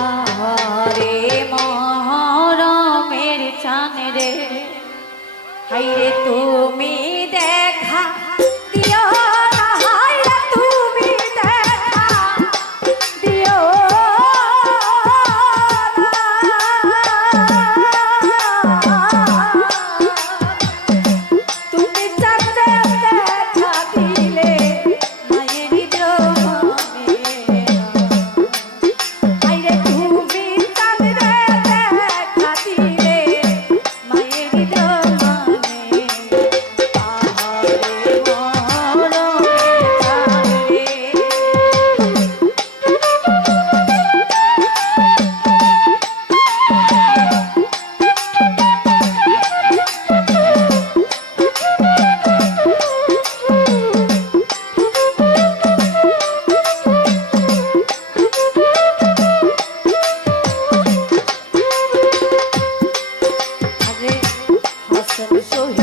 আহারে মহরমের রে তুমি so, you.